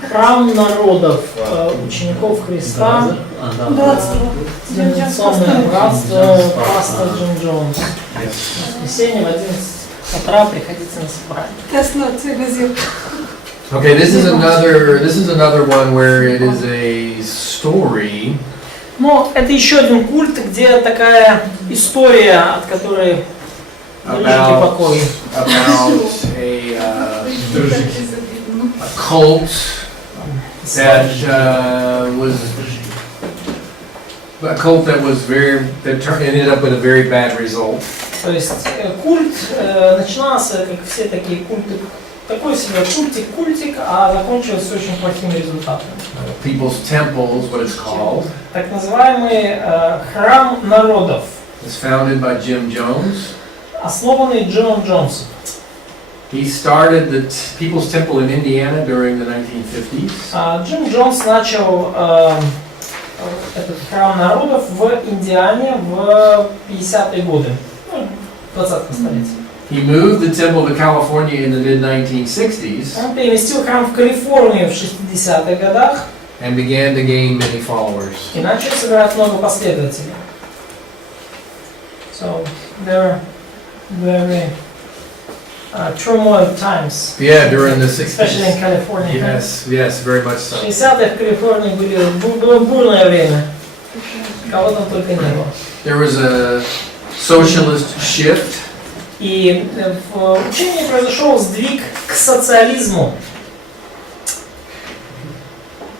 Храм народов, учеников Христа, Деноминационное братство, пастор Джим Джонс. В воскресенье в 11 утра приходите на собрание. Okay, this is another one where it is a story. Но это еще один культ, где такая история, от которой дружки покой. About a cult that ended up with a very bad result. То есть культ начинался, как все такие культы, такой себе культик, а закончился очень плохим результатом. People's Temple is what it's called. Так называемый храм народов. It's founded by Jim Jones. Основанный Джимом Джонсом. He started the People's Temple in Indiana during the 1950s. Джим Джонс начал этот храм народов в Индиане в 50-е годы, 20-х столетия. He moved the temple to California in the mid-1960s. Он переместил храм в Калифорнию в 60-х годах And began to gain many followers. и начал собирать много последователей. So there were very turmoil times. Yeah, during the 60s. Especially in California. Yes, very much so. 60-х в Калифорнии было бурное время. Кого там только не было. There was a socialist shift. И в учении произошел сдвиг к социализму.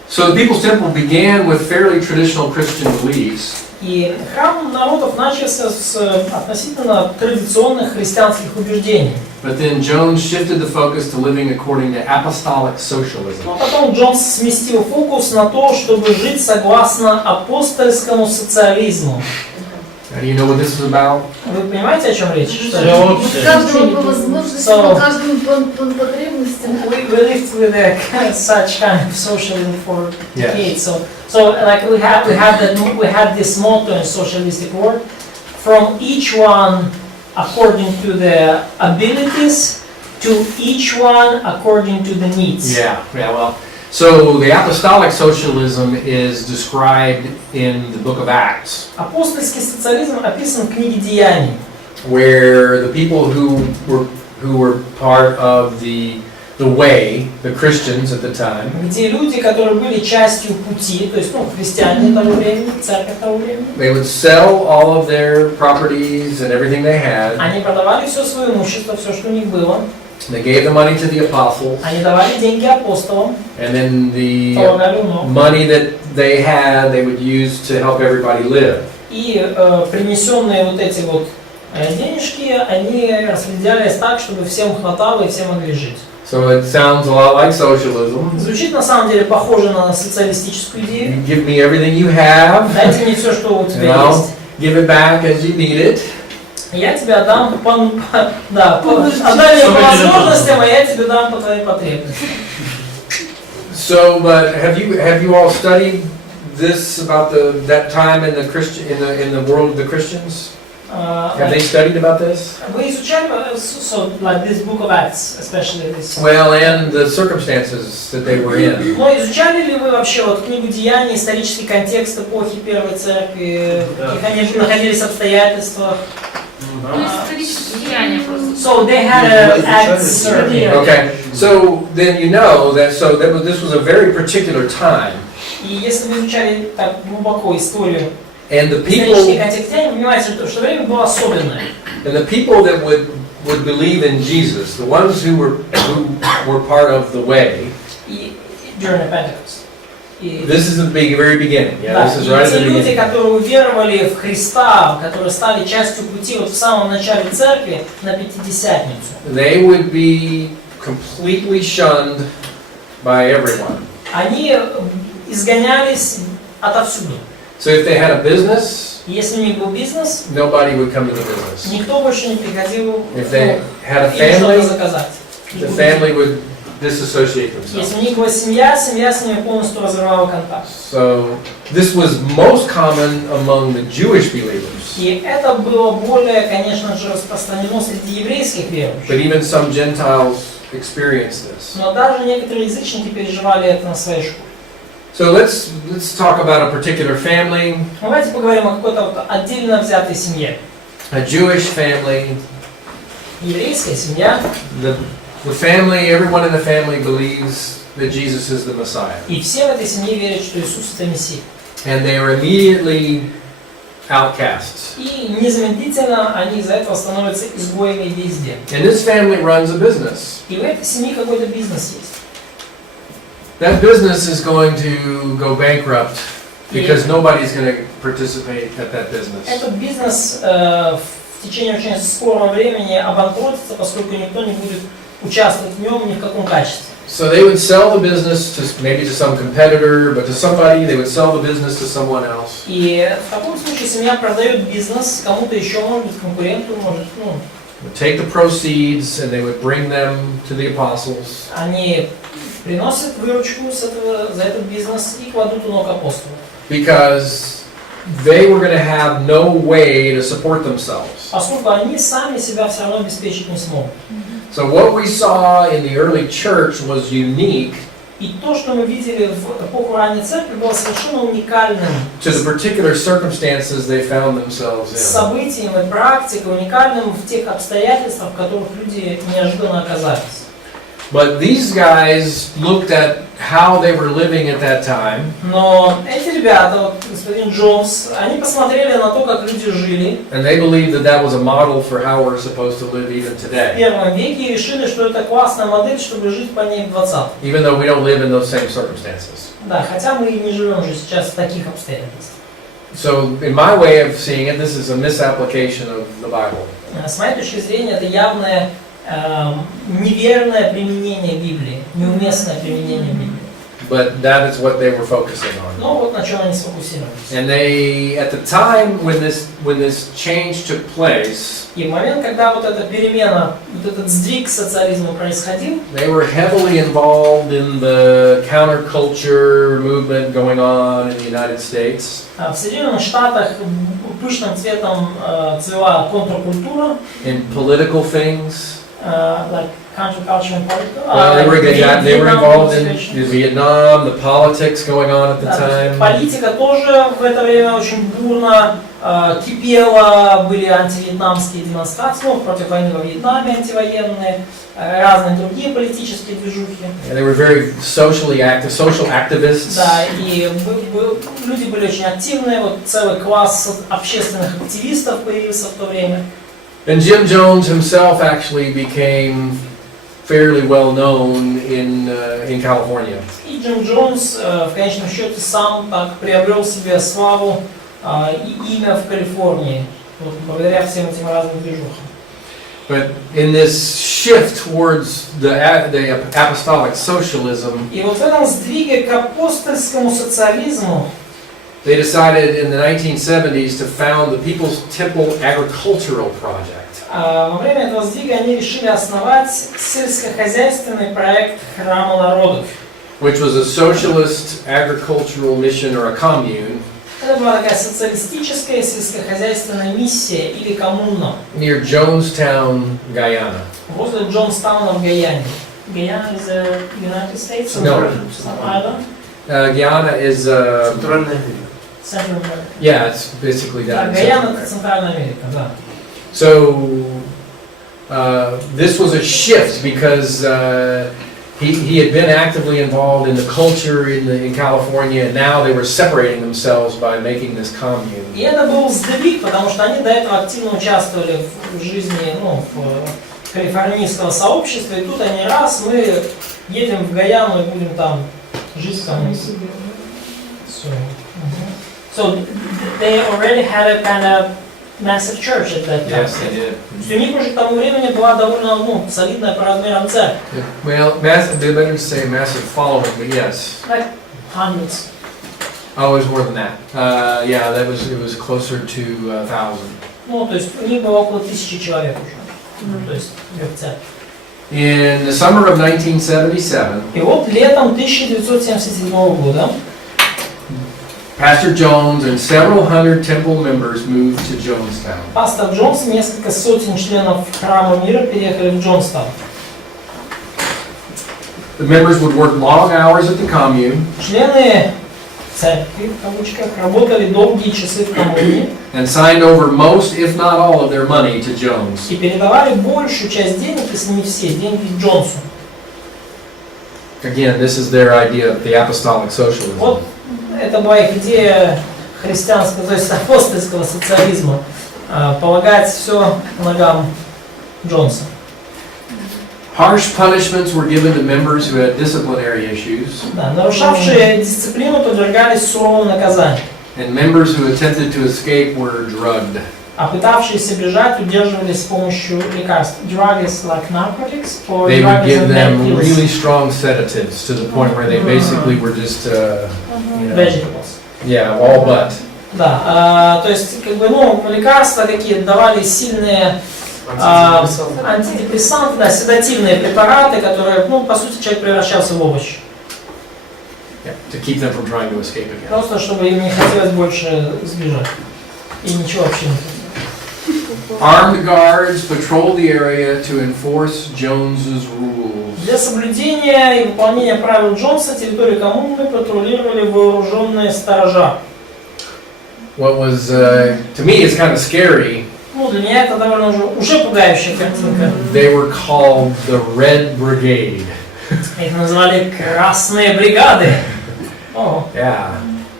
So the People's Temple began with fairly traditional Christian beliefs. И храм народов начался с относительно традиционных христианских убеждений. But then Jones shifted the focus to living according to apostolic socialism. Но потом Джонс сместил фокус на то, чтобы жить согласно апостольскому социализму. And you know what this is about? Вы понимаете, о чем речь? Каждому по возможности, каждому по потребностям. We lived with such kind of socialism for decades. So like we had this motto in socialistic world: from each one according to the abilities, to each one according to the needs. Yeah, well. So the apostolic socialism is described in the book of Acts. Апостольский социализм описан в книге Деяний. Where the people who were part of the way, the Christians at the time. Где люди, которые были частью пути, то есть христиане того времени, церковь того времени. They would sell all of their properties and everything they had. Они продавали все свое имущество, все, что у них было. They gave the money to the apostles. Они давали деньги апостолам. And then the money that they had, they would use to help everybody live. И принесенные вот эти вот денежки, они распределялись так, чтобы всем хватало и все могли жить. So it sounds a lot like socialism. Звучит на самом деле похоже на социалистическую идею. You give me everything you have. Дайте мне все, что у тебя есть. Give it back as you need it. Я тебе отдам отдай мне по возможностям, а я тебе дам по твоей потребности. So, but have you all studied this about that time in the world of the Christians? Have they studied about this? Вы изучали, so like this book of Acts, especially this. Well, and the circumstances that they were in. Но изучали ли вы вообще вот книгу Деяний, исторический контекст эпохи Первой Церкви, как они находились в обстоятельствах? So they had Acts. Okay, so then you know that this was a very particular time. И если вы изучали так глубоко историю, and the исторический контекст, вы понимаете, что время было особенное. And the people that would believe in Jesus, the ones who were part of the way. During the Pentecost. This is the very beginning. Yeah, this is right at the beginning. Люди, которые уверовали в Христа, которые стали частью пути вот в самом начале церкви на Пятидесятницу. They would be completely shunned by everyone. Они изгонялись отовсюду. So if they had a business, если у них был бизнес, nobody would come to the business. Никто больше не приходил. If they had a family, the family would disassociate themselves. Если у них была семья с ними полностью разрывала контакт. So this was most common among the Jewish believers. И это было более, конечно же, распространено среди еврейских верующих. But even some Gentiles experienced this. Но даже некоторые язычники переживали это на своей шкуре. So let's talk about a particular family. Давайте поговорим о какой-то вот отдельно взятой семье. A Jewish family. Еврейская семья. The family, everyone in the family believes that Jesus is the Messiah. И все в этой семье верят, что Иисус это Мессия. And they are immediately outcasts. И незамедлительно они из-за этого становятся изгоями везде. And this family runs a business. И в этой семье какой-то бизнес есть. That business is going to go bankrupt because nobody's going to participate at that business. Этот бизнес в течение очень скорого времени обанкротится, поскольку никто не будет участвовать в нем ни в каком качестве. So they would sell the business to maybe to some competitor, but to somebody they would sell the business to someone else. И в таком случае семья продает бизнес кому-то еще, может быть, конкуренту, может, Would take the proceeds and they would bring them to the apostles. они приносят выручку за этот бизнес и кладут у ног апостолов. Because they were going to have no way to support themselves. Поскольку они сами себя все равно обеспечить не смогут. So what we saw in the early church was unique И то, что мы видели в эпоху ранней церкви, было совершенно уникальным to the particular circumstances they found themselves in. событием и практикой, уникальным в тех обстоятельствах, в которых люди неожиданно оказались. But these guys looked at how they were living at that time. Но эти ребята, вот господин Джонс, они посмотрели на то, как люди жили And they believed that that was a model for how we're supposed to live even в today. первом веке и решили, что это классная модель, чтобы жить по ней в 20-м. Even though we don't live in those same circumstances. Да, хотя мы и не живем же сейчас в таких обстоятельствах. So in my way of seeing it, this is a misapplication of the Bible. С моей точки зрения, это явное неверное применение Библии, неуместное применение Библии. But that is what they were focusing on. Но вот на чем они сфокусировались. And they, at the time when this change took place, И в момент, когда вот эта перемена, вот этот сдвиг к социализму происходил, they were heavily involved in the counterculture movement going on in the United States. в Соединенных Штатах пышным цветом цвела контркультура, In political things. like counterculture and political. Well, they were involved in Vietnam, the politics going on at the time. Политика тоже в это время очень бурно кипела, были антивьетнамские демонстрации, против войны во Вьетнаме антивоенные, разные другие политические движухи. They were very socially active, social activists. Да, и люди были очень активные, вот целый класс общественных активистов появился в то время. And Jim Jones himself actually became fairly well known in California. И Джим Джонс в конечном счете сам так приобрел себе славу и имя в Калифорнии, вот, благодаря всем этим разным движухам. But in this shift towards the apostolic socialism, И вот в этом сдвиге к апостольскому социализму they decided in the 1970s to found the People's Temple Agricultural Project. Во время этого сдвига они решили основать сельскохозяйственный проект Храма народов. Which was a socialist agricultural mission or a commune. Это была такая социалистическая сельскохозяйственная миссия или коммуна. Near Jonestown, Guyana. Возле Джонстауна в Гаяне. Guyana is the United States? No. Some island? Guyana is Central America. yeah, it's basically Да, that. Гаяна это Центральная Америка, да. So this was a shift because he had been actively involved in the culture in California, and now they were separating themselves by making this commune. И это был сдвиг, потому что они до этого активно участвовали в жизни, в калифорнийского сообщества, и тут они мы едем в Гаяну и будем там жить там. So they already had a kind of massive church at that time. Yes, they did. То есть у них уже к тому времени была довольно солидная по размерам церковь. Well, massive, they better say massive following, but yes. Like hundreds. Oh, it was more than that. Yeah, it was closer to 1,000. То есть у них было около 1000 человек уже. То есть в церкви. In the summer of 1977, И вот летом 1977 года Pastor Jones and several hundred temple members moved to Jonestown. пастор Джонс и несколько сотен членов Храма Мира переехали в Джонстаун. The members would work long hours at the commune Члены церкви, в кавычках, работали долгие часы в коммуне and signed over most, if not all, of their money to Jones. и передавали большую часть денег, если не все, деньги Джонсу. Again, this is their idea of the apostolic socialism. Вот это была их идея христианского, то есть апостольского социализма, полагать все к ногам Джонса. Harsh punishments were given to members who had disciplinary issues, Да, нарушавшие дисциплину подвергались суровому наказанию, and members who attempted to escape were drugged. а пытавшиеся бежать удерживались с помощью лекарств. Drugs like narcotics or They would drugs give and them pills. really strong sedatives to the point where they basically were just, you know, Vegetables. yeah, all but. Да, то есть, как бы, ну, лекарства какие давали сильные антидепрессанты, да, седативные препараты, которые, ну, по сути, человек превращался в овощ. Yeah, to keep them from trying to escape again. Просто, чтобы им не хотелось больше сбежать. И ничего вообще не хотелось. Armed guards patrolled the area to enforce Jones's rules. Для соблюдения и выполнения правил Джонса территорию коммуны патрулировали вооруженные сторожа. What was, to me, it's kind of scary. Ну, для меня это довольно уже пугающая картинка. They were called the Red Brigade. Их называли красные бригады. О. Yeah.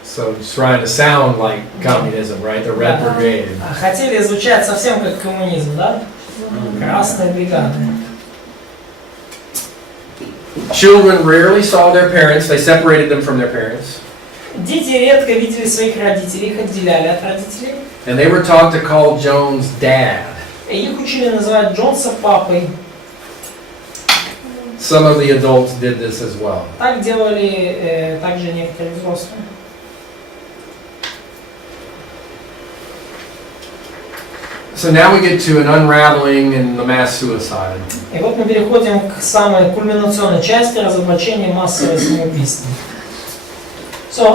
So it's trying to sound like communism, right? The Red Brigade. Хотели звучать совсем как коммунизм, да? Красные бригады. Children rarely saw their parents. They separated them from their parents. Дети редко видели своих родителей, их отделяли от родителей. And they were taught to call Jones dad. И их учили называть Джонса папой. Some of the adults did this as well. Так делали также некоторые взрослые. So now we get to an unraveling and the mass suicide. И вот мы переходим к самой кульминационной части разоблачения массового самоубийства. So,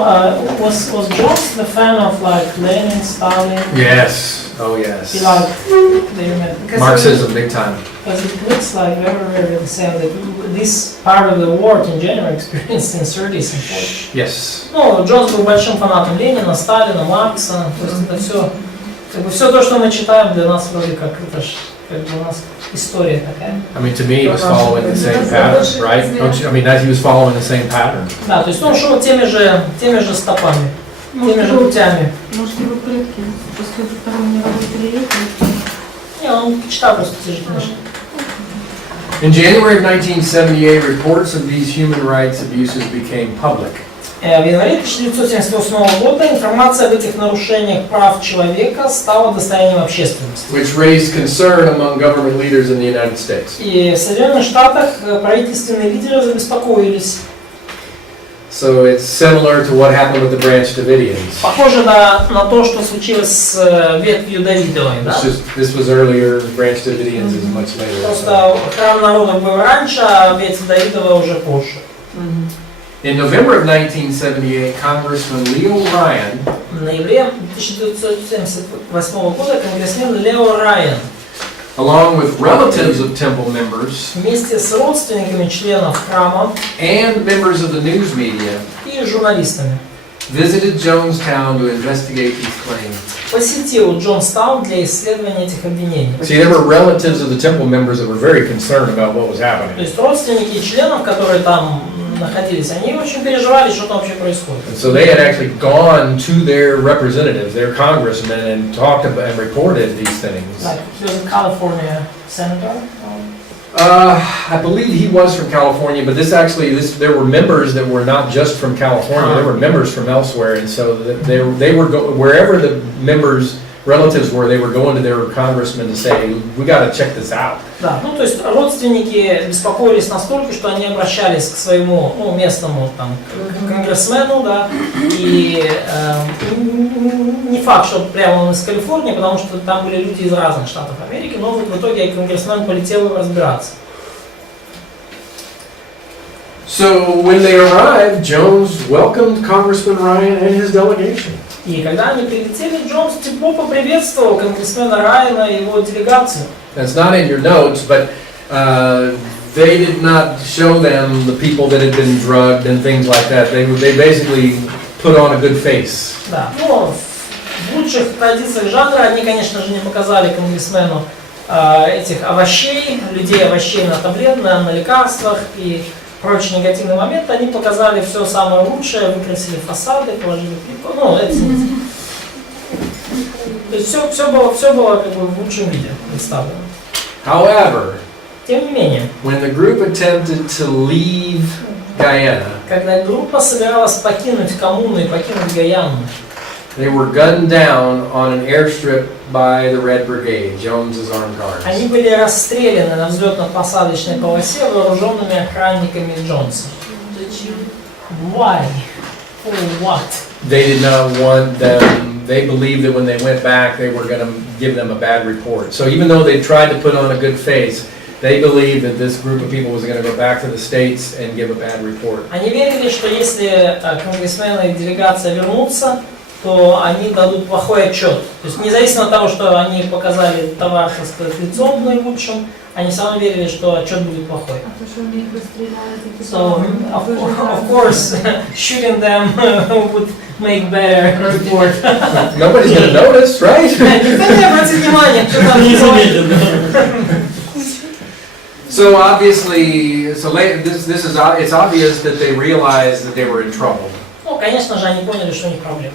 was Jones the fan of like Lenin, Stalin? Yes. Oh yes. He liked the Marxism, big time. Because it looks like very the same that this part of the war in general experienced in 30s and 40s. Yes. Ну, Джонс был большим фанатом Ленина, Сталина, Маркса. То есть это все, как бы все то, что мы читаем, для нас вроде как это ж, как бы у нас история такая. I mean, to me, he was following the same pattern, right? Don't you, I mean, that he was following the same pattern. Да, то есть он шел теми же стопами, теми же путями. Может, его предки после Второй мировой переехали? Не, он читал просто те же книжки. In January of 1978, reports of these human rights abuses became public. В январе 1978 года информация об этих нарушениях прав человека стала достоянием общественности. Which raised concern among government leaders in the United States. И в Соединенных Штатах правительственные лидеры забеспокоились. So it's similar to what happened with the Branch Davidians. Похоже на то, что случилось с ветвью Давидовой, да? This was earlier. Branch Davidians is much later. Просто храм народов был раньше, а ветвь Давидова уже позже. In November of 1978, Congressman Leo Ryan В ноябре 1978 года конгрессмен Лео Райан along with relatives of temple members вместе с родственниками членов храма and members of the news media и журналистами visited Jonestown to investigate these claims. посетил Джонстаун для исследования этих обвинений. See, there were relatives of the temple members that were very concerned about what was То happening. есть родственники членов, которые там находились, они очень переживали, что там вообще происходит. And so they had actually gone to their representatives, their congressmen, and talked about and reported these things. Like, he was a California senator. I believe he was from California, but there were members that were not just from California. There were members from elsewhere, and so they were wherever the members' relatives were, they were going to their congressmen to say, "We got to check this out." Да, ну то есть родственники беспокоились настолько, что они обращались к своему, ну, местному там конгрессмену, да, и не факт, что прямо он из Калифорнии, потому что там были люди из разных штатов Америки, но в итоге конгрессмен полетел разбираться. So when they arrived, Jones welcomed Congressman Ryan and his delegation. И когда они прилетели, Джонс тепло поприветствовал конгрессмена Райана и его делегацию. That's not in your notes, but they did not show them the people that had been drugged and things like that. They basically put on a good face. Да, но в лучших традициях жанра они, конечно же, не показали конгрессмену этих овощей, людей овощей на лекарствах и прочие негативные моменты. Они показали все самое лучшее, выкрасили фасады, положили клипы. Ну, это то есть все было как бы в лучшем виде представлено. However, Тем не менее, when the group attempted to leave Guyana, когда группа собиралась покинуть коммуну и покинуть Гайану, they were gunned down on an airstrip by the Red Brigade, Jones's armed guards. они были расстреляны на взлетно-посадочной полосе вооруженными охранниками Джонса. Why? For what? They did not want them, they believed that when they went back, they were going to give them a bad report. So even though they tried to put on a good face, they believed that this group of people was going to go back to the States and give a bad report. Они верили, что если конгрессмены и делегация вернутся, то они дадут плохой отчет. То есть независимо от того, что они показали товар с лицом наилучшим, они все равно верили, что отчет будет плохой. So, of course, shooting them would make better report. Nobody's going to notice, right? Никто не обратит внимания, что там не заметит. So obviously, it's obvious that they realized that they were in trouble. Ну, конечно же, они поняли, что у них проблемы.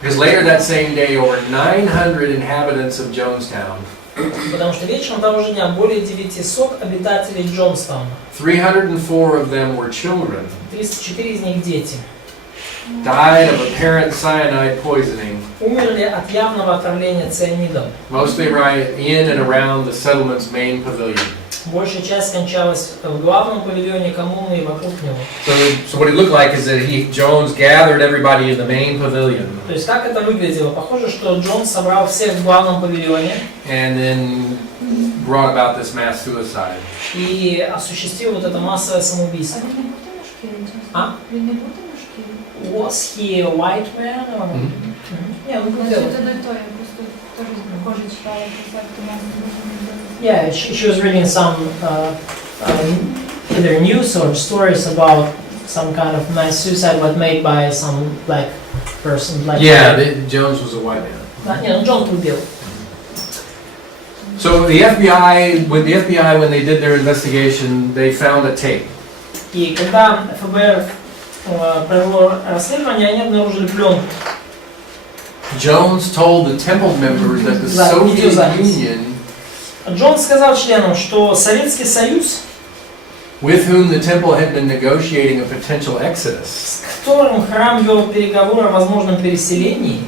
Because later that same day, over 900 inhabitants of Jonestown, Потому что вечером того же дня более 900 обитателей Джонстауна, 304 of them were children, 304 из них дети, died of apparent cyanide poisoning, умерли от явного отравления цианидом. mostly right in and around the settlement's main pavilion. Большая часть скончалась в главном павильоне коммуны и вокруг него. So what it looked like is that Jones gathered everybody in the main pavilion. То есть как это выглядело? Похоже, что Джонс собрал всех в главном павильоне And then brought about this mass suicide. и осуществил вот это массовое самоубийство. А? Was he a white man? Не, он был белый. Yeah, she was reading some either news or stories about some kind of mass suicide, but made by some black person. Black Jones was a white man. Не, ну Джонс был белый. So the FBI, when they did their investigation, they found a tape. И когда ФБР провело расследование, они обнаружили пленку. Jones told the temple members that the Soviet Union, Джонс сказал членам, что Советский Союз, with whom the temple had been negotiating a potential exodus, с которым храм вел переговоры о возможном переселении,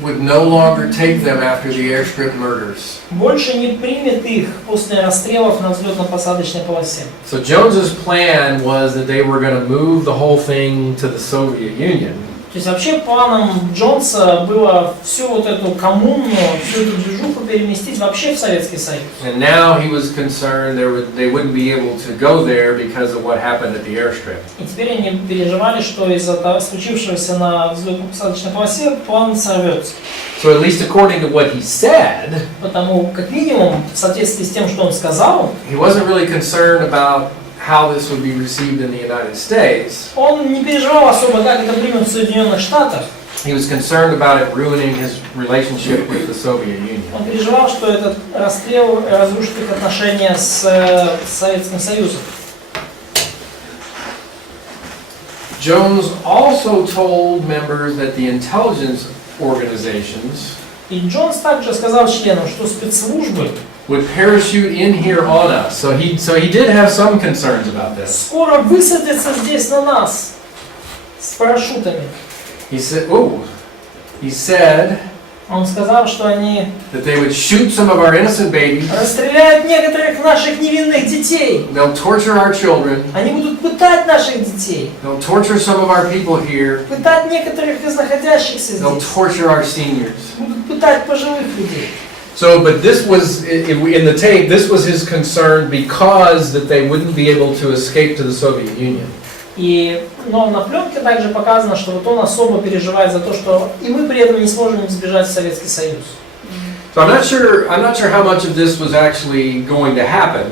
would no longer take them after the airstrip murders. больше не примет их после расстрелов на взлетно-посадочной полосе. So Jones's plan was that they were going to move the whole thing to the Soviet Union. То есть вообще планом Джонса было всю вот эту коммуну, всю эту движуху переместить вообще в Советский Союз. And now he was concerned they wouldn't be able to go there because of what happened at the airstrip. И теперь они переживали, что из-за того случившегося на взлетно-посадочной полосе план сорвется. So at least according to what he said, Потому, как минимум, в соответствии с тем, что он сказал, he wasn't really concerned about how this would be received in the United States. он не переживал особо, как это примут в Соединенных Штатах. He was concerned about it ruining his relationship with the Soviet Union. Он переживал, что этот расстрел разрушит их отношения с Советским Союзом. Jones also told members that the intelligence organizations И Джонс также сказал членам, что спецслужбы would parachute in here on us. So he did have some concerns about this. скоро высадятся здесь на нас с парашютами. He said Он сказал, что они that they would shoot some of our innocent babies. расстреляют некоторых наших невинных детей. They'll torture our children. Они будут пытать наших детей. They'll torture some of our people here. Пытать некоторых из находящихся They'll здесь. torture our seniors. Будут пытать пожилых людей. So, but this was, in the tape, this was his concern because that they wouldn't be able to escape to the Soviet Union. Но на пленке также показано, что вот он особо переживает за то, что и мы при этом не сможем избежать в Советский Союз. So I'm not sure how much of this was actually going to happen.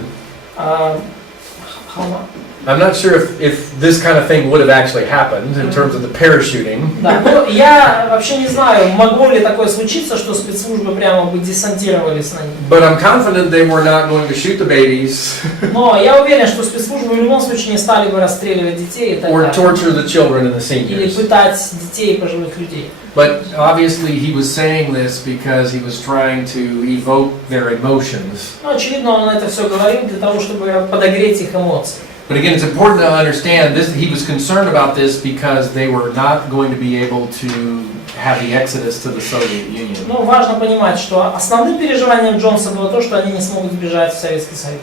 I'm not sure if this kind of thing would have actually happened in terms of the parachuting. Да, ну я вообще не знаю, могло ли такое случиться, что спецслужбы прямо бы десантировались на них. But I'm confident they were not going to shoot the babies Но я уверен, что спецслужбы в любом случае не стали бы расстреливать детей и так or далее. torture the children and the Или seniors. пытать детей и пожилых людей. But obviously he was saying this because he was trying to evoke their emotions. Ну, очевидно, он это все говорил для того, чтобы подогреть их эмоции. But again, it's important to understand this. He was concerned about this because they were not going to be able to have the exodus to the Soviet Union. Но важно понимать, что основным переживанием Джонса было то, что они не смогут сбежать в Советский Союз.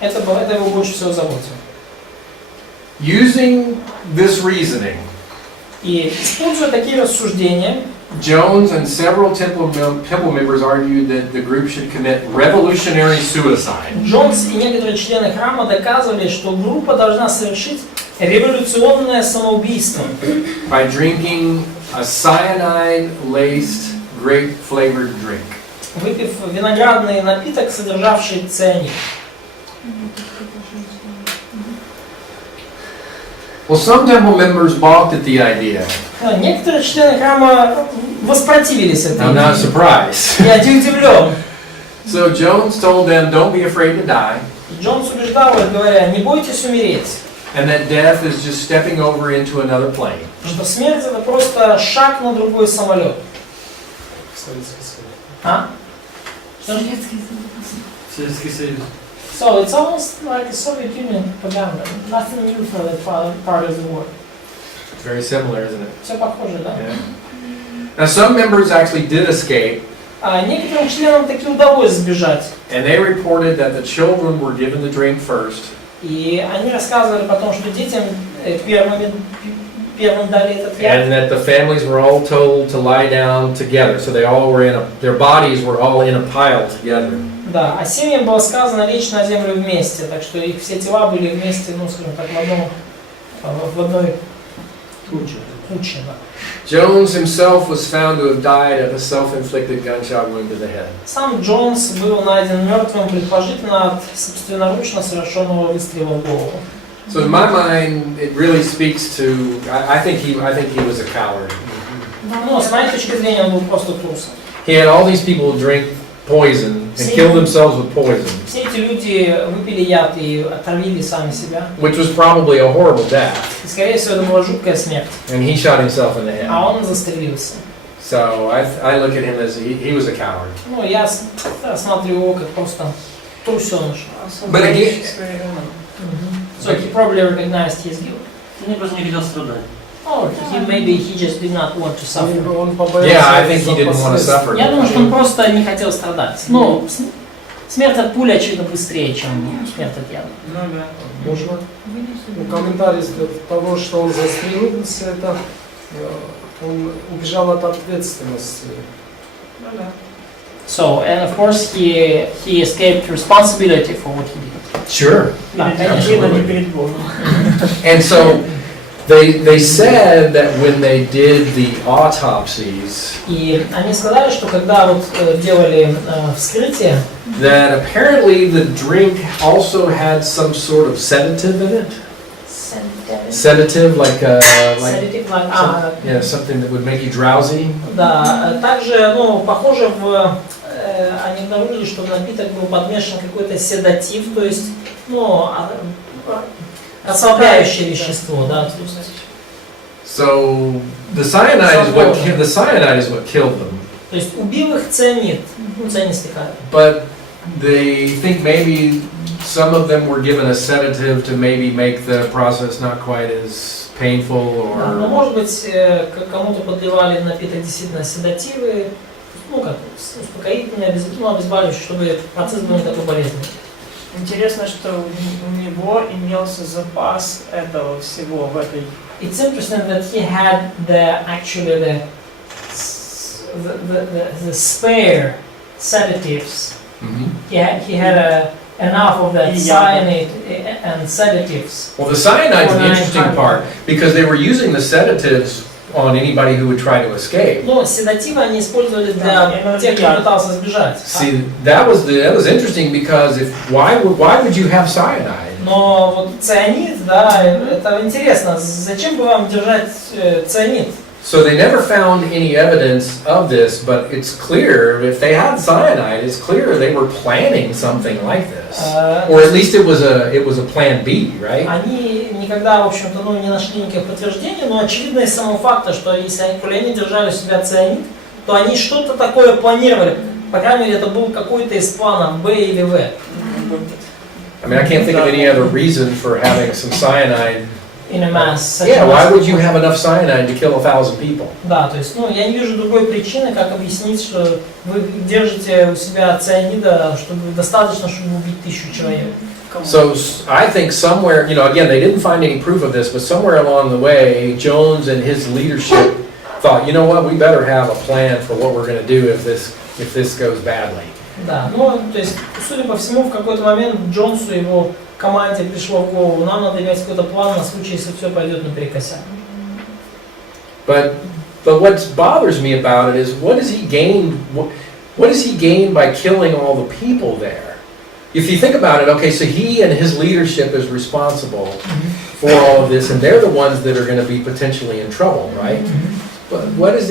Это его больше всего заботило. Using this reasoning, И используя такие рассуждения, Jones and several temple members argued that the group should commit revolutionary suicide. Джонс и некоторые члены храма доказывали, что группа должна совершить революционное самоубийство, By drinking a cyanide-laced, grape-flavored drink. выпив виноградный напиток, содержавший цианид. Well, some temple members balked at the idea. Некоторые члены храма воспротивились I'm этому. not surprised. Я удивлен. So Jones told them, "Don't be afraid to die," Джонс убеждал их, говоря, не бойтесь умереть, and that death is just stepping over into another plane. что смерть это просто шаг на другой самолет. А? Советский Союз. So it's almost like a Soviet Union propaganda. Nothing new for that part of the war. It's very similar, isn't it? Все похоже, да? Yeah. Now, some members actually did escape, А некоторым членам таки удалось сбежать. and they reported that the children were given the drink first, И они рассказывали потом, что детям первым дали этот яд. and that the families were all told to lie down together. So they all were their bodies were all in a pile together. Да, а семьям было сказано лечь на землю вместе, так что их все тела были вместе, ну, скажем так, в одной куче. Да. Jones himself was found to have died of a self-inflicted gunshot wound to the head. Сам Джонс был найден мертвым, предположительно от собственноручно совершенного выстрела в голову. So in my mind, it really speaks to. I think he was a coward. Но с моей точки зрения он был просто трусом. He had all these people drink poison and kill themselves with poison, Все эти люди выпили яд и отравили сами себя. which was probably a horrible death. И, скорее всего, это была жуткая смерть. And he shot himself in the head. А он застрелился. So I look at him as he was a coward. Ну, я рассматриваю его как просто трусеныш. But again, So he probably recognized his guilt. Он просто не хотел страдать. Or maybe he just did not want to suffer. yeah, I think he didn't want to suffer. Я думаю, что он просто не хотел страдать. Но смерть от пули, очевидно, быстрее, чем смерть от яда. Ну да. Можно? Комментарий того, что он застрелился, это он убежал от ответственности. Ну да. So, and of course he escaped responsibility for what he did. Sure. Да, конечно. Absolutely. Перед Богом. And so they said that when they did the autopsies, И они сказали, что когда вот делали вскрытие, that apparently the drink also had some sort of sedative in it. Sedative, like sedative, like, yeah, something that would make you drowsy. да, также, ну, похоже, они обнаружили, что в напиток был подмешан какой-то седатив, то есть, ну, расслабляющее вещество, да. So the cyanide is what killed them. То есть убил их цианид, ну, цианистый калий. But they think maybe some of them were given a sedative to maybe make the process not quite as painful Да, но or. может быть кому-то подливали в напиток действительно седативы, ну как успокоительные, обезболивающие, чтобы процесс был не такой болезненный. Интересно, что у него имелся запас этого всего в этой. It's interesting that he had the spare sedatives. Mhm. He had enough of that cyanide and sedatives. Well, the cyanide is the For interesting 900. part because they were using the sedatives on anybody who would try to escape. Но седативы они использовали для тех, кто пытался сбежать. See, that was interesting because why would you have cyanide? Но вот цианид, да, это интересно. Зачем бы вам держать цианид? So they never found any evidence of this, but it's clear if they had cyanide, it's clear they were planning something like this, or at least it was a plan B, right? Они никогда, в общем-то, не нашли никаких подтверждений, но очевидно из самого факта, что если они держали у себя цианид, то они что-то такое планировали. По крайней мере, это был какой-то из планов Б или В. I mean, I can't think of any other reason for having some cyanide. In a mass. Yeah, why would you have enough cyanide to kill 1,000 people? Да, то есть, я не вижу другой причины, как объяснить, что вы держите у себя цианида, чтобы достаточно, чтобы убить 1000 человек. So I think somewhere, again, they didn't find any proof of this, but somewhere along the way, Jones and his leadership thought, you know what, we better have a plan for what we're going to do if this goes badly. Да, то есть, судя по всему, в какой-то момент Джонсу и его команде пришло в голову, нам надо иметь какой-то план на случай, если все пойдет наперекосяк. But what bothers me about it is what does he gain? What does he gain by killing all the people there? If you think about it, okay, so he and his leadership is responsible for all of this, and they're the ones that are going to be potentially in trouble, right? But what does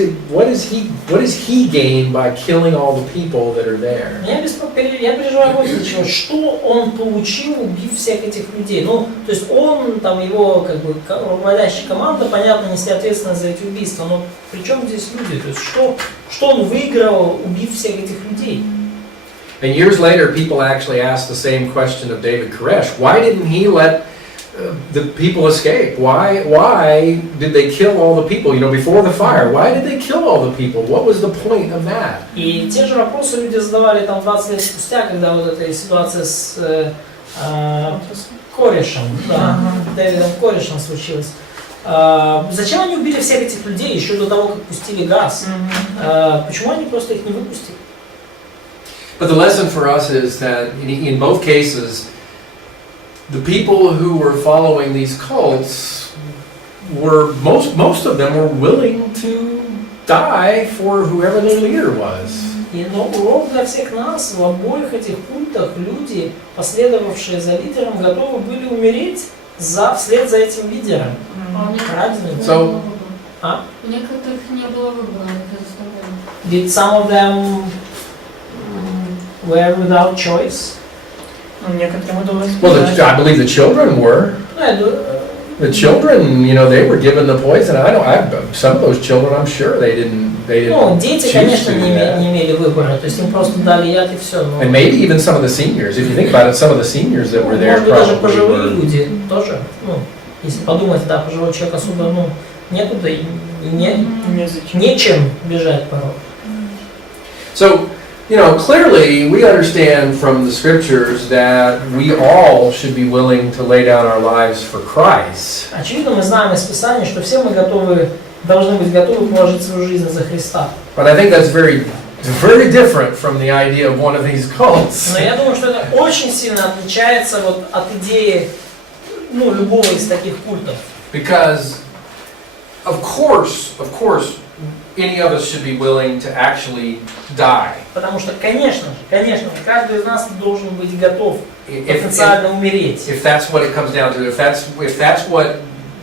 he gain by killing all the people that are there? Я переживаю вот из-за чего. Что он получил, убив всех этих людей? То есть он, его руководящая команда, понятно, несли ответственность за эти убийства, но при чем здесь люди? То есть что он выиграл, убив всех этих людей? And years later, people actually asked the same question of David Koresh. Why didn't he let the people escape? Why did they kill all the people? Before the fire, why did they kill all the people? What was the point of that? И те же вопросы люди задавали 20 лет спустя, когда вот эта ситуация с Корешем, Дэвидом Корешем случилась. Зачем они убили всех этих людей еще до того, как пустили газ? Почему они просто их не выпустили? But the lesson for us is that in both cases, the people who were following these cults were most of them were willing to die for whoever their leader was. Но урок для всех нас: в обоих этих культах люди, последовавшие за лидером, готовы были умереть вслед за этим лидером. Ради него. У некоторых не было выбора, их заставляли. Did some of them were without choice? Некоторым удалось. Well, I believe the children were. The children, they were given the poison. Some of those children, I'm sure they didn't дети, конечно, не имели выбора, то есть им просто дали яд и все. And maybe even some of the seniors. If you think about it, some of the seniors that were there Может быть, даже probably пожилые were. люди тоже. Если подумать, да, пожилой человек особо, некуда и нечем бежать порой. So, clearly we understand from the scriptures that we all should be willing to lay down our lives for Christ. Очевидно, мы знаем из Писания, что все мы должны быть готовы положить свою жизнь за Христа. But I think that's very different from the idea of one of these cults. Но я думаю, что это очень сильно отличается от идеи, любого из таких культов. Because, of course, any of us should be willing to actually die. Потому что, конечно, каждый из нас должен быть готов потенциально умереть. If that's what it comes down to,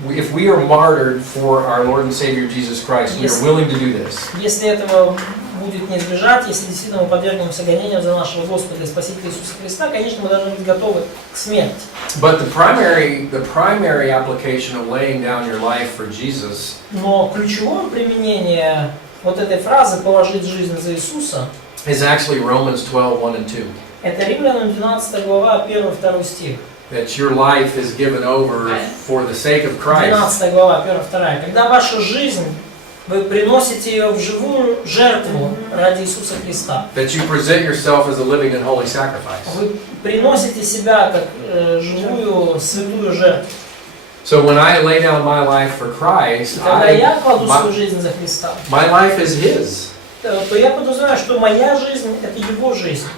if we are martyred for our Lord and Savior Jesus Christ, we are willing to do this. Если этого будет не избежать, если действительно мы подвергнемся гонениям за нашего Господа и Спасителя Иисуса Христа, конечно, мы должны быть готовы к смерти. But the primary application of laying down your life for Jesus. Но ключевое применение вот этой фразы «положить жизнь за Иисуса» is actually Romans 12:1 and 2. Это Римлянам 12 глава, 1-2 стих. That your life is given over for the sake of Christ. 12 глава, 1-2. Когда ваша жизнь, вы приносите ее в живую жертву ради Иисуса Христа. That you present yourself as a living and holy sacrifice. Вы приносите себя как живую, святую жертву. So when I lay down my life for Christ, когда я кладу свою жизнь за Христа, my life is His. То я подразумеваю, что моя жизнь – это Его жизнь.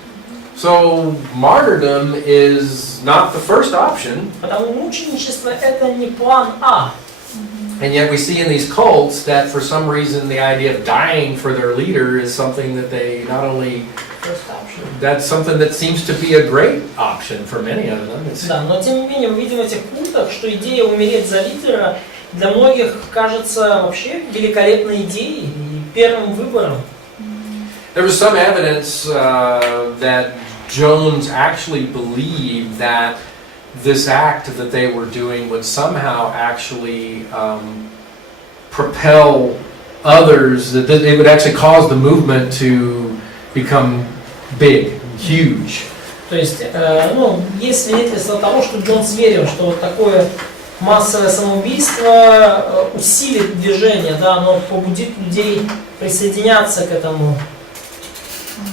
So martyrdom is not the first option. Потому мученичество – это не план А. And yet we see in these cults that for some reason the idea of dying for their leader is something that they not only first option. That's something that seems to be a great option for many of them. Да, но тем не менее мы видим в этих культах, что идея умереть за лидера для многих кажется вообще великолепной идеей и первым выбором. There was some evidence that Jones actually believed that this act that they were doing would somehow actually propel others, that it would actually cause the movement to become big, huge. То есть, есть свидетельство того, что Джонс верил, что вот такое массовое самоубийство усилит движение, да, оно побудит людей присоединяться к этому.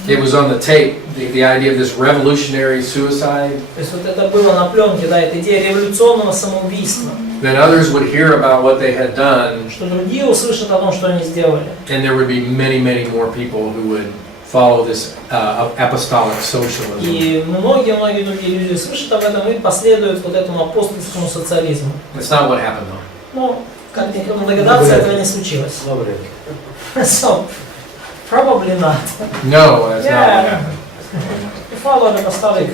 It was on the tape, the idea of this revolutionary suicide. То есть вот это было на пленке, да, эта идея революционного самоубийства. Then others would hear about what they had done, Что другие услышат о том, что они сделали. and there would be many, many more people who would follow this apostolic socialism. И многие другие люди слышат об этом и последуют вот этому апостольскому социализму. That's not what happened though. Но, как нетрудно догадаться, этого не случилось. So, probably not. No, that's not what Yeah. happened. You follow the apostolic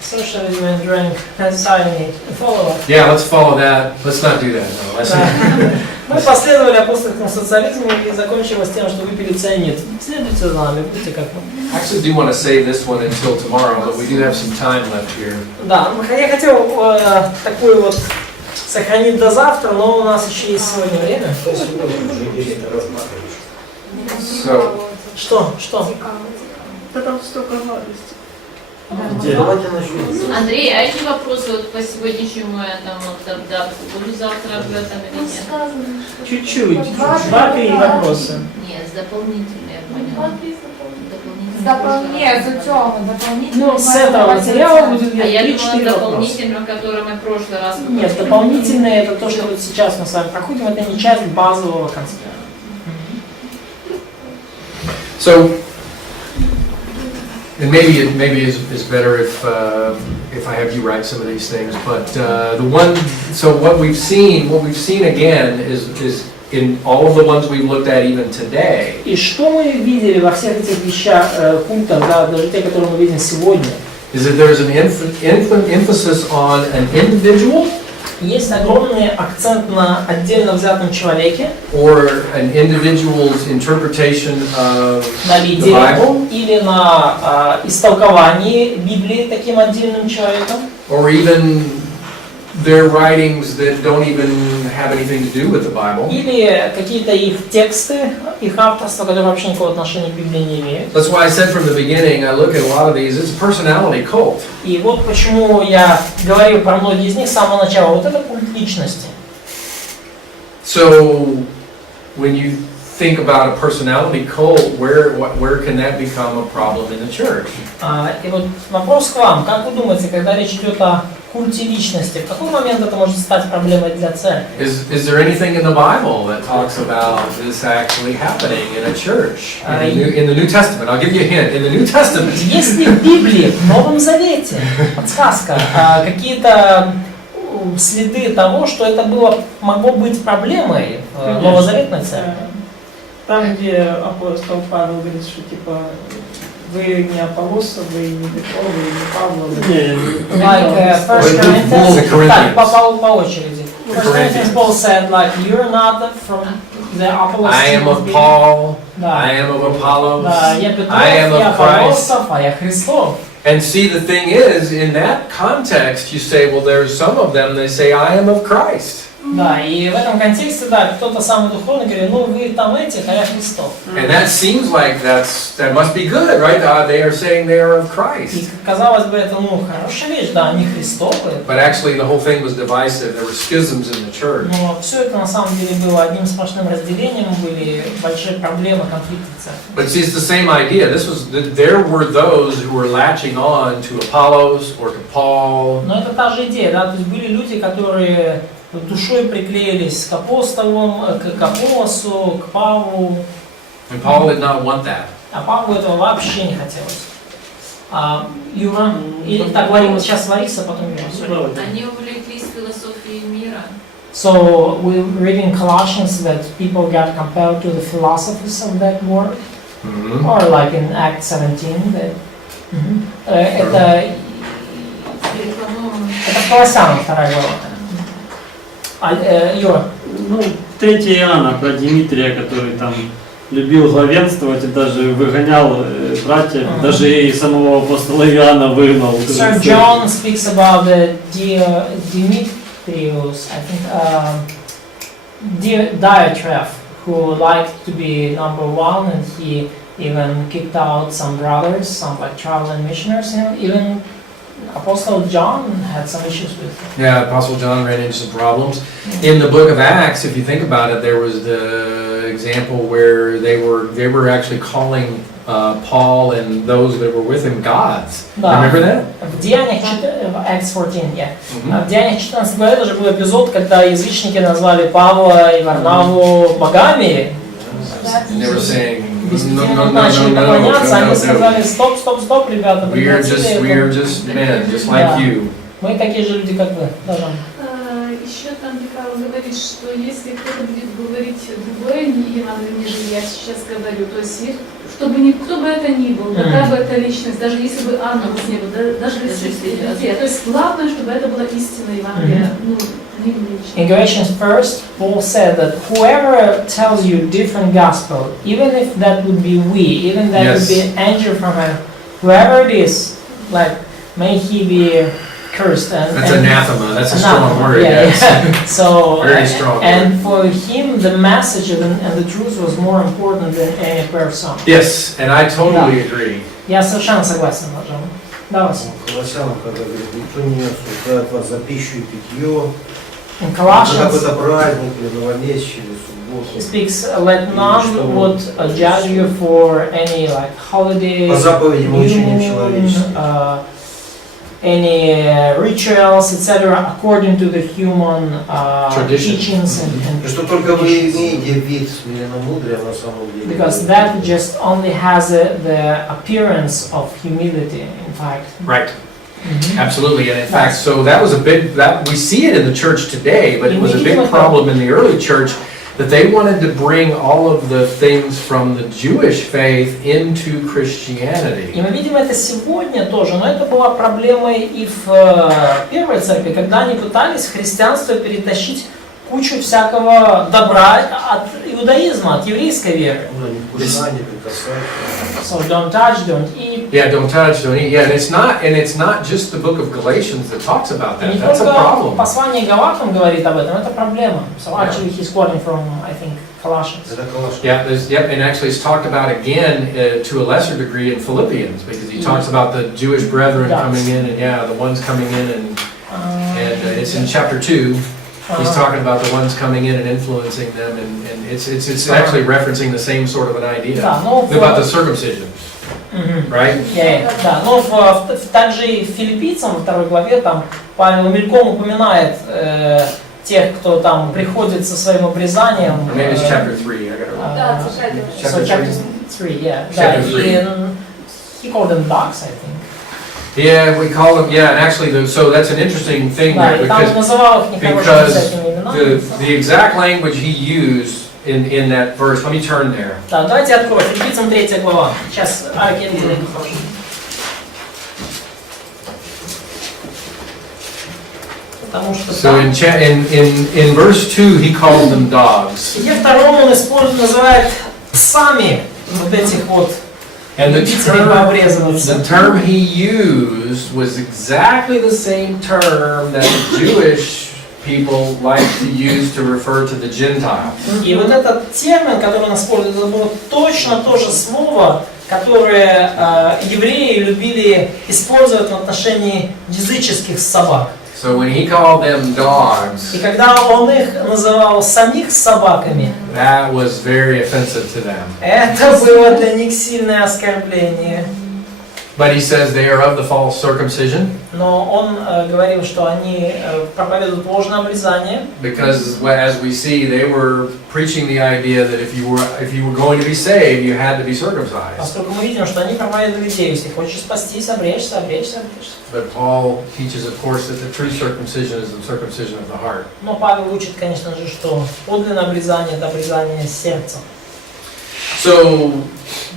socialism and drank society. You follow it. Yeah, let's follow that. Let's not do that. No, let's Мы последовали апостольскому социализму и закончилось тем, что выпили цианид. Следуйте за нами, будьте как мы. I actually do want to save this one until tomorrow, but we do have some time left here. Да, я хотел такую вот сохранить до завтра, но у нас еще есть сегодня время. So, Что? Да там столько гадостей. Андрей, а эти вопросы вот по сегодняшнему этому, тогда буду завтра об этом или нет? Чуть-чуть. 2-3 вопроса. Нет, дополнительные, я поняла. Нет, за цього, дополнительно. Ну, с этого материала будет А я 3-4 думала, вопроса. дополнительно, который мы в прошлый раз... Нет, дополнительные это то, что вот сейчас мы с вами проходим, это не часть базового конспекта. so, and maybe it's better if I have you write some of these things. But what we've seen again is in all of the ones we've looked at even today. И что мы видели во всех этих вещах, культах, да, даже те, которые мы видим сегодня, Is that there's an emphasis on an individual есть огромный акцент на отдельно взятом человеке, or an individual's interpretation of на the лидере Bible, или на истолковании Библии таким отдельным человеком, or even their writings that don't even have anything to do with the Bible. или какие-то их тексты, их авторства, которые вообще никакого отношения к Библии не имеют. That's why I said from the beginning, I look at a lot of these, it's a personality cult. И вот почему я говорил про многие из них с самого начала. Вот это культ личности. So when you think about a personality cult, where can that become a problem in the church? И вот вопрос к вам. Как вы думаете, когда речь идет о культе личности, в какой момент это может стать проблемой для церкви? Is there anything in the Bible that talks about this actually happening in a church? In the New Testament, I'll give you a hint. In the New Testament. Есть ли в Библии, в Новом Завете, подсказка, какие-то следы того, что это могло быть проблемой в новозаветной церкви? Там, где апостол Павел говорит, что типа вы не Аполлоса, вы не Петра, вы не Павла, вы Like First The Corinthians, Corinthians. так, по очереди. First Corinthians Paul said, like, you're not from the Apollos. I am of Paul. Да. I am of Apollos. Да, я Петров, I am я of Christ. Аполлосов, а я Христов. And see, the thing is, in that context, you say, well, there's some of them, they say, I am of Christ. Да, и в этом контексте, да, кто-то самый духовный говорит, ну вы там этих, а я Христов. And that seems like that must be good, right? They are saying they are of И Christ. казалось бы, это, хорошая вещь, да, они Христовы. But actually, the whole thing was divisive. There were schisms in the church. Но все это на самом деле было одним сплошным разделением, были большие проблемы, конфликты в церкви. But see, it's the same idea. There were those who were latching on to Apollos or to Paul. Но это та же идея, да, то есть были люди, которые душой приклеились к апостолам, к Аполлосу, к Павлу. And Paul did not want that. А Павлу этого вообще не хотелось. Юра, или так говорим, вот сейчас Лариса, потом Юра. Они увлеклись философией мира. So we're reading Colossians that people got compelled to the philosophies of that world. Mhm. or like in Act 17. Это Колоссянам 2 глава. Юра. Ну, 3 Иоанна про Дмитрия, который там любил главенствовать и даже выгонял братьев, даже и самого апостола Иоанна выгнал. Sir John speaks about the Demetrius, I think, Diotreph, who liked to be number one, and he even kicked out some brothers, some like traveling missionaries. Even Apostle John had some issues with him. Yeah, Apostle John ran into some problems. In the book of Acts, if you think about it, there was the example where they were actually calling Paul and those that were with him gods. Да. Remember that? В Деяниях 14, в Деяниях 14 главе даже был эпизод, когда язычники назвали Павла и Варнаву богами. And they were saying, Действительно начали поклоняться, они сказали: стоп, ребята, we are just men, just like you. Мы такие же люди, как вы. Даже. Еще там Михаил говорит, что если кто-то будет говорить другое Евангелие, нежели я сейчас говорю, то есть чтобы кто бы это ни был, какая бы это личность, даже если бы ангелов не было, даже если то есть главное, чтобы это была истина Евангелия, In Galatians 1, Paul said that whoever tells you different gospel, even if that would be we, even that would be an angel from heaven, whoever it is, like, may he be cursed. That's anathema. That's a strong word. Yeah. So, very strong and for him, the message and the truth was more important than any person. Yes, and I totally agree. Я совершенно согласен, пожалуй. Да, Вася. Колоссянам, когда говорит, никто не осуждает вас за пищу и питье, In за Colossians, какой-то праздник, или новомесячие, или he субботу. speaks, let none would judge you for any like holiday, По заповедям и учениям noon, человеческим. any rituals, etc., according to the human Tradition. teachings and И что только вы имеете вид смиренномудрия на самом деле. because that just only has the appearance of humility, in fact. Right. Absolutely, and in fact, so that was we see it in the church today, but it was a big problem in the early church that they wanted to bring all of the things from the Jewish faith into Christianity. И мы видим это сегодня тоже, но это была проблемой и в первой церкви, когда они пытались в христианство перетащить кучу всякого добра от иудаизма, от еврейской веры. Ну, не вкушай, не прикасайся. So don't touch, don't eat. Yeah, don't touch, don't eat. Yeah, and it's not just the book of Galatians that talks about И не that. That's a только problem. послание Галатам говорит об этом, это проблема. So actually he's quoting from, I think, Colossians. Это Колоссян. Yeah, and actually it's talked about again to a lesser degree in Philippians because he talks about the Jewish brethren coming in and the ones coming in and it's in chapter 2. He's talking about the ones coming in and influencing them, and it's actually referencing the same sort of an idea about the circumcision, right? Да, но также и в Филиппийцам, во 2 главе, там Павел мельком упоминает тех, кто там приходит со своим обрезанием. Maybe it's chapter 3, I gotta So chapter 3, yeah. Chapter Да, 3. He called them dogs, I think. Yeah, we call them, and actually, so that's an interesting thing Да, there и там называл их нехорошими because всякими именами. the exact language he used in that verse, let me turn there. Да, давайте откроем. Филиппийцам 3 глава. Сейчас Аркадий найдет. Потому что So in verse 2, he called them dogs. где втором он использует, называет псами вот этих вот And the любителей пообрезываться. term he used was exactly the same term that the Jewish people like to use to refer to the Gentiles. И вот этот термин, который он использует, это было точно то же слово, которое евреи любили использовать в отношении языческих собак. So when he called them dogs, И когда он их называл самих собаками, that was very offensive to them. это было для них сильное оскорбление. But he says they are of the false circumcision Но он говорил, что они проповедуют ложное обрезание, because, as we see, they were preaching the idea that if you were going to be saved, you had to be circumcised. поскольку мы видим, что они проповедовали идею, если хочешь спастись, обрежься. But Paul teaches, of course, that the true circumcision is the circumcision of the heart. Но Павел учит, конечно же, что подлинное обрезание – это обрезание сердца. So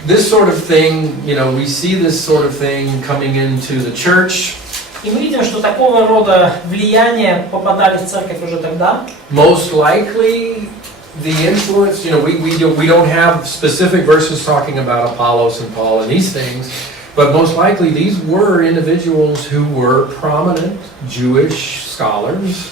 this sort of thing, you know, we see this sort of thing coming into the church. И мы видим, что такого рода влияния попадали в церковь уже тогда. Most likely, the influence, you know, we don't have specific verses talking about Apollos and Paul and these things, but most likely these were individuals who were prominent Jewish scholars.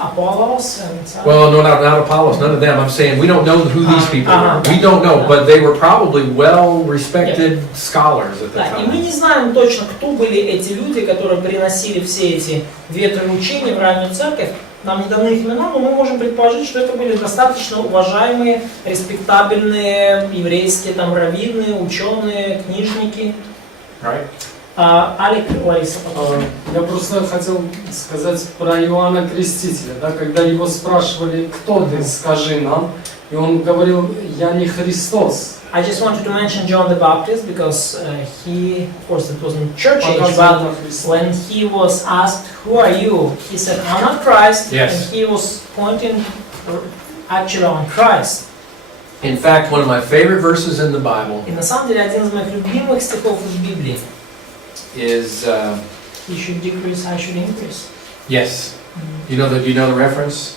Apollos and Well, no, not Apollos, none of them. I'm saying we don't know who these people were. We don't know, Да. but they were probably well-respected scholars at the Да, и мы time. не знаем точно, кто были эти люди, которые приносили все эти ветроучения в раннюю церковь. Нам не даны их имена, но мы можем предположить, что это были достаточно уважаемые, респектабельные еврейские там раввины, ученые, книжники. Right? Алик, Лариса, потом. Я просто хотел сказать про Иоанна Крестителя, да, когда его спрашивали, кто ты, скажи нам, и он говорил, я не Христос. I just wanted to mention John the Baptist because he, of course, it wasn't church age, Показал but на Христа. when he was asked, "Who are you?" he said, "I'm not Christ," Yes. and he was pointing actually on Christ. In fact, one of my favorite verses in the Bible И на самом деле один из моих любимых стихов из Библии. is, He should decrease, I should increase. yes, you know the reference?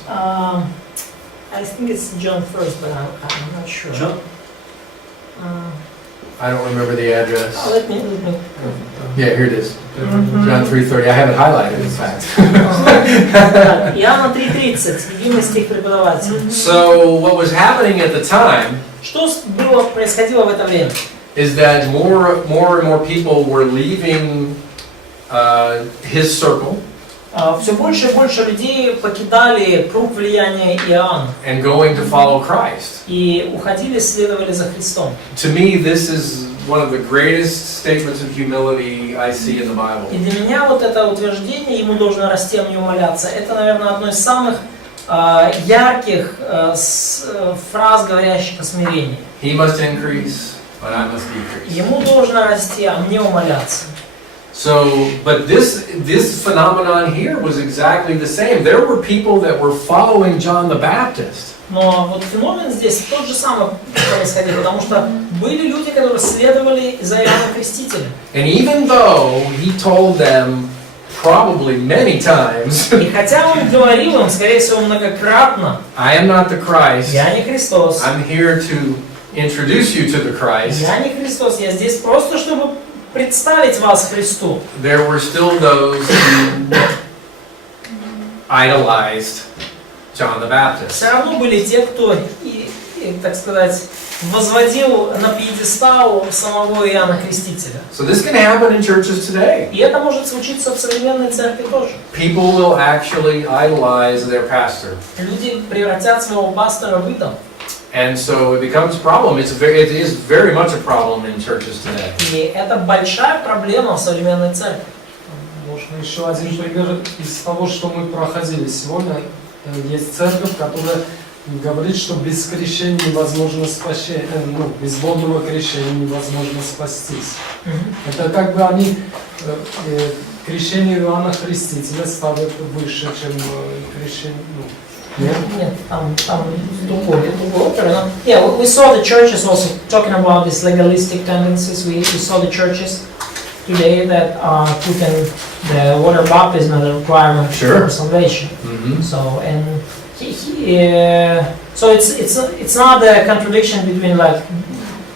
I think it's John first, but I'm not sure. John? I don't remember the address. Let me. Yeah, here it is. Mhm. John 3:30. I have it highlighted, in fact. Иоанна 3:30, любимый стих преподавателя. So what was happening at the time Что происходило в это время? is that more and more people were leaving his circle Все больше и больше людей покидали круг влияния Иоанна and going to follow Christ. и уходили, следовали за Христом. To me, this is one of the greatest statements of humility I see in the Bible. И для меня вот это утверждение «ему должно расти, а мне умоляться» это, наверное, одно из самых ярких фраз, говорящих о смирении. He must increase, but I must decrease. Ему должно расти, а мне умоляться. So, but this phenomenon here was exactly the same. There were people that were following John the Baptist. Но вот феномен здесь тот же самый происходил, потому что были люди, которые следовали за Иоанном Крестителем. And even though he told them probably many times, И хотя он говорил им, скорее всего, многократно, I am not the Christ. я не Христос, I'm here to introduce you to the Christ. я не Христос, я здесь просто, чтобы представить вас Христу. There were still those who idolized John the Baptist. Все равно были те, кто, так сказать, возводил на пьедестал самого Иоанна Крестителя. So this can happen in churches today. И это может случиться в современной церкви тоже. People will actually idolize their pastor. Люди превратят своего пастора в идол. And so it becomes a problem. It is very much a problem in churches today. И это большая проблема в современной церкви. Можно еще один пример из того, что мы проходили сегодня. Есть церковь, которая говорит, что без крещения невозможно спасти, без водного крещения невозможно спастись. Это как бы они крещение Иоанна Крестителя ставят выше, чем крещение. Нет, там другой опера. Yeah, we saw the churches also talking about these legalistic tendencies. We saw the churches today that are putting the water baptism as a requirement Sure. for salvation. Mm-hmm. So and so it's not a contradiction between like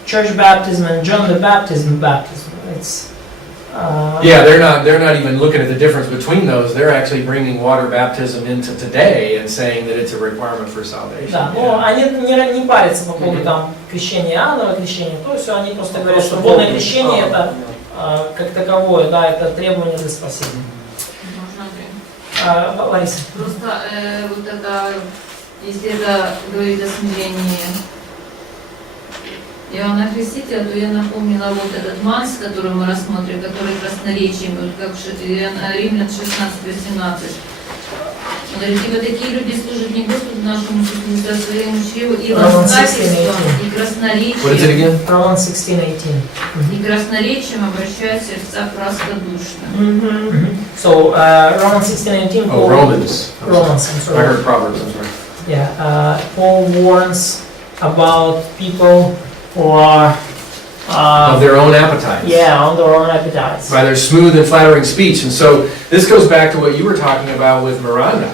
church baptism and John the Baptist baptism. It's Yeah, they're not even looking at the difference between those. They're actually bringing water baptism into today and saying that it's a requirement for salvation. Да, но Yeah. они не парятся по поводу там крещения Иоаннова, крещения, то есть они просто говорят, что водное крещение это как таковое, да, это требование для спасения. Можно ли? Лариса. Просто вот это, если это говорит о смирении Иоанна Крестителя, то я напомнила вот этот манс, который мы рассмотрим, который красноречием, вот как Римлян 16:18. Он говорит, ибо такие люди служат не Господу нашему Иисусу, а своему чреву и ласкательством, и What is it красноречием. again? Роман 16:18. И красноречием обращают сердца простодушно. So Romans 16:18. Oh, Romans. Romans, I'm I sorry. heard Proverbs, I'm sorry. Yeah, Paul warns about people who are of their own appetites. yeah, on their own appetites. By their smooth and flattering speech. And so this goes back to what you were talking about with Miranda.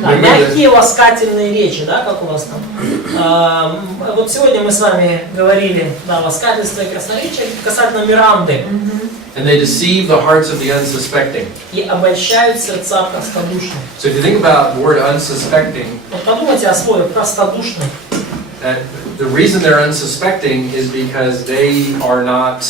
Да, мягкие ласкательные речи, да, как у вас там. Вот сегодня мы с вами говорили, да, ласкательство и красноречие касательно Миранды. And they deceive the hearts of the unsuspecting. И обольщают сердца простодушных. So if you think about the word unsuspecting, Вот подумайте о слове простодушный. the reason they're unsuspecting is because they are not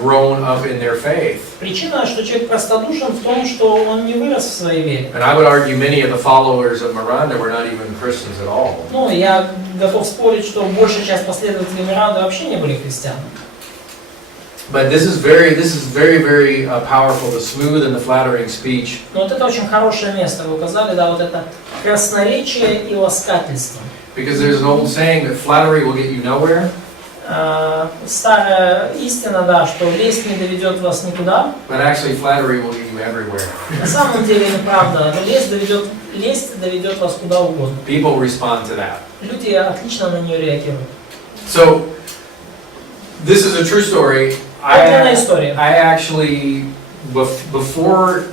grown up in their faith. Причина, что человек простодушен, в том, что он не вырос в своей вере. And I would argue many of the followers of Miranda were not even Christians at all. Ну, я готов спорить, что большая часть последователей Миранды вообще не были христианами. But this is very powerful, the smooth and the flattering speech. Но вот это очень хорошее место, вы указали, да, вот это красноречие и ласкательство. Because there's an old saying that flattery will get you nowhere. Старая истина, да, что лесть не доведет вас никуда. But actually flattery will get you everywhere. На самом деле неправда. Лесть доведет вас куда угодно. People respond to that. Люди отлично на нее реагируют. So, this is a true story. Это история. I actually, before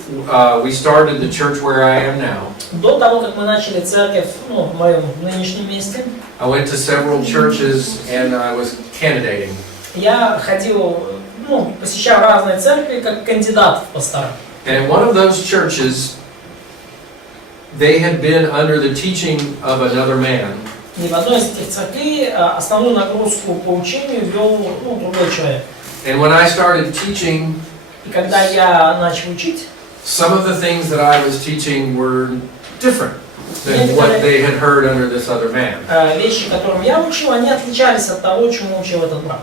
we started the church where I am now, До того, как мы начали церковь, ну, в моем нынешнем месте, I went to several churches and I was candidating. я ходил, ну, посещал разные церкви как кандидат в пастора. And in one of those churches, they had been under the teaching of another man. И в одной из этих церквей основную нагрузку по учению вел, ну, другой человек. And when I started teaching, И когда я начал учить, some of the things that I was teaching were different than what they had heard under this other man. Вещи, которым я учил, они отличались от того, чему учил этот брат.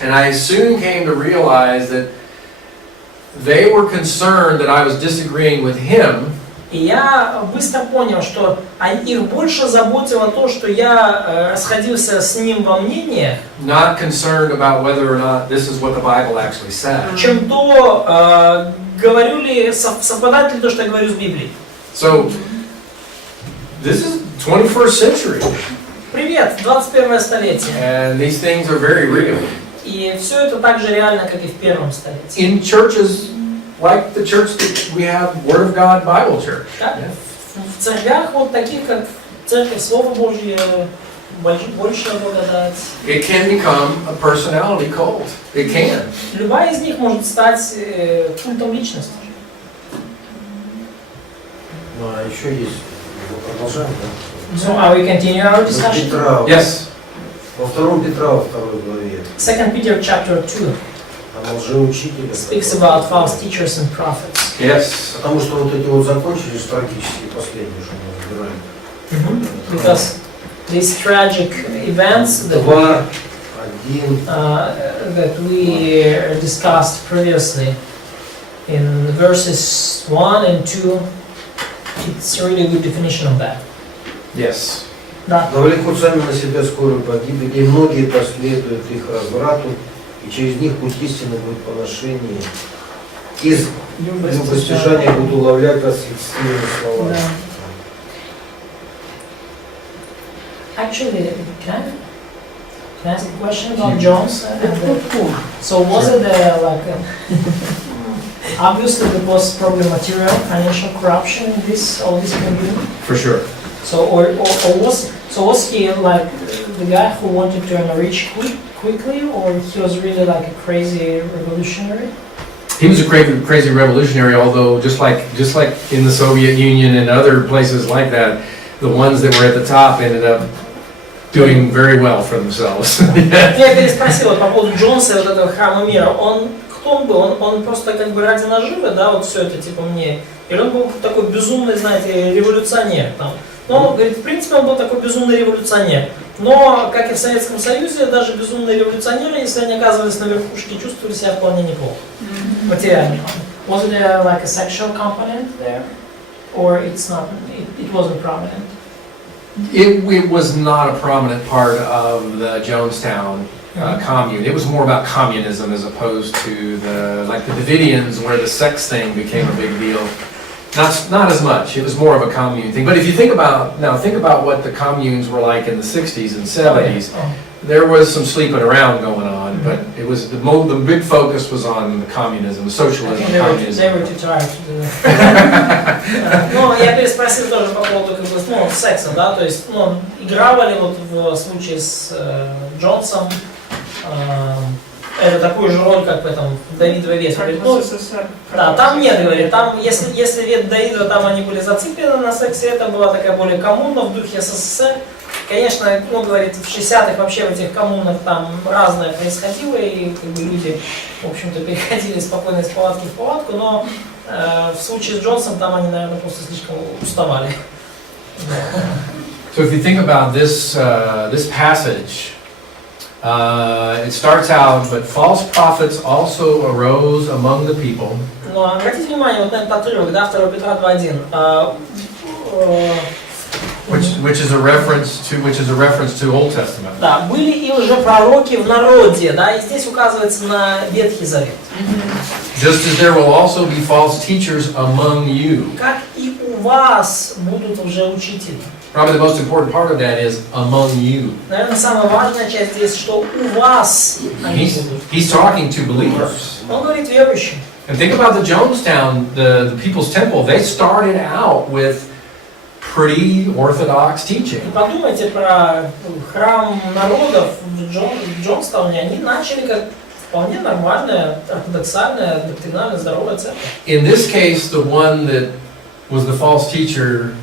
And I soon came to realize that they were concerned that I was disagreeing with him. И я быстро понял, что их больше заботило то, что я расходился с ним во мнениях, Not concerned about whether or not this is what the Bible actually said. чем то, говорю ли, совпадает ли то, что я говорю с Библией. So, this is 21st century, Привет, 21 столетие. and these things are very real. И все это так же реально, как и в первом столетии. In churches like the church that we have, Word of God Bible Church. Так? В церквях вот таких, как церковь Слово Божье, большая благодать. It can become a personality cult. It can. Любая из них может стать культом личности. Ну, а еще есть, мы продолжаем, да? So, are we continue our discussion? Петра, Yes. во 2 Петра, во 2 главе, 2 Peter chapter 2 о лжеучителях. speaks about false teachers and prophets. Yes. Потому что вот эти вот закончились трагические последние, что мы разбираем. Because these tragic events that 2, 1, that we discussed previously in verses 1 and 2, it's a really good definition of that. Yes. Да. навлекут сами на себя скорую погибель, и многие последуют их разврату, и через них путь истины будет поношение. Из любостяжания будут уловлять вас льстивыми словами. Actually, can I ask a question about John's? So was it obviously there was probably material financial corruption in all this community? For sure. So was he like the guy who wanted to earn rich quickly, or he was really like a crazy revolutionary? He was a crazy revolutionary, although just like in the Soviet Union and other places like that, the ones that were at the top ended up doing very well for themselves. Я переспросила по поводу Джонса и вот этого храма мира. Кто он был? Он просто как бы ради наживы, да, вот все это типа мне. Или он был такой безумный, знаете, революционер там. Но, говорит, в принципе, он был такой безумный революционер. Но, как и в Советском Союзе, даже безумные революционеры, если они оказывались на верхушке, чувствовали себя вполне неплохо. Материально. Was there like a sexual component there? Or it's not, it wasn't prominent? It was not a prominent part of the Jonestown commune. It was more about communism as opposed to the Davidians, where the sex thing became a big deal. Not as much. It was more of a commune thing. But if you think about what the communes were like in the 60s and 70s. There was some sleeping around going on, but it was the big focus was on the communism, socialism, communism. They were too tired to do that. Ну, я переспросил тоже по поводу как бы, ну, секса, да, то есть, ну, играла ли вот в случае с Джонсом это такую же роль, как в этом Давидовой веске. Ну, да, там нет, говорит, там, если вет Давидова, там они были зациклены на сексе, это была такая более коммуна в духе СССР. Конечно, ну, говорит, в 60-х вообще в этих коммунах там разное происходило, и как бы люди, в общем-то, переходили спокойно из палатки в палатку, но в случае с Джонсом там они, наверное, просто слишком уставали. So if you think about this passage, it starts out, but false prophets also arose among the people. Но обратите внимание вот на этот отрывок, да, 2 Петра 2:1. Which is a reference to Old Testament. Да, были и лжепророки в народе, да, и здесь указывается на Ветхий Завет. Just as there will also be false teachers among you. Как и у вас будут лжеучители. Probably the most important part of that is among you. Наверное, самая важная часть здесь, что у вас они будут. He's talking to believers. Он говорит верующим. And think about the Jonestown, the People's Temple. They started out with pretty orthodox teaching. Подумайте про храм народов в Джонстауне. Они начали как вполне нормальная, ортодоксальная, доктринально здоровая церковь. In this case, the one that was the false teacher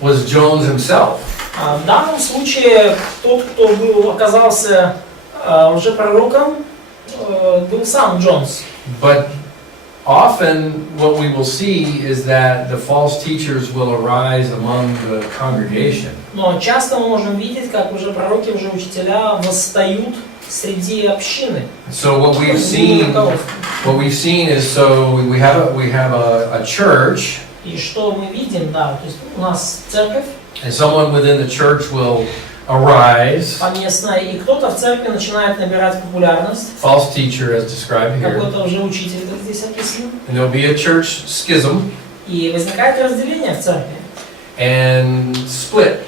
was Jones himself. В данном случае тот, кто оказался лжепророком, был сам Джонс. But often what we will see is that the false teachers will arise among the congregation. Но часто мы можем видеть, как лжепророки, лжеучителя восстают среди общины. So what we've seen is we have a church. И что мы видим, да, то есть у нас церковь. And someone within the church will arise. Поместная, и кто-то в церкви начинает набирать популярность. False teacher, as described here. Какой-то лжеучитель, как здесь описано. And there'll be a church schism. И возникает разделение в церкви. And split.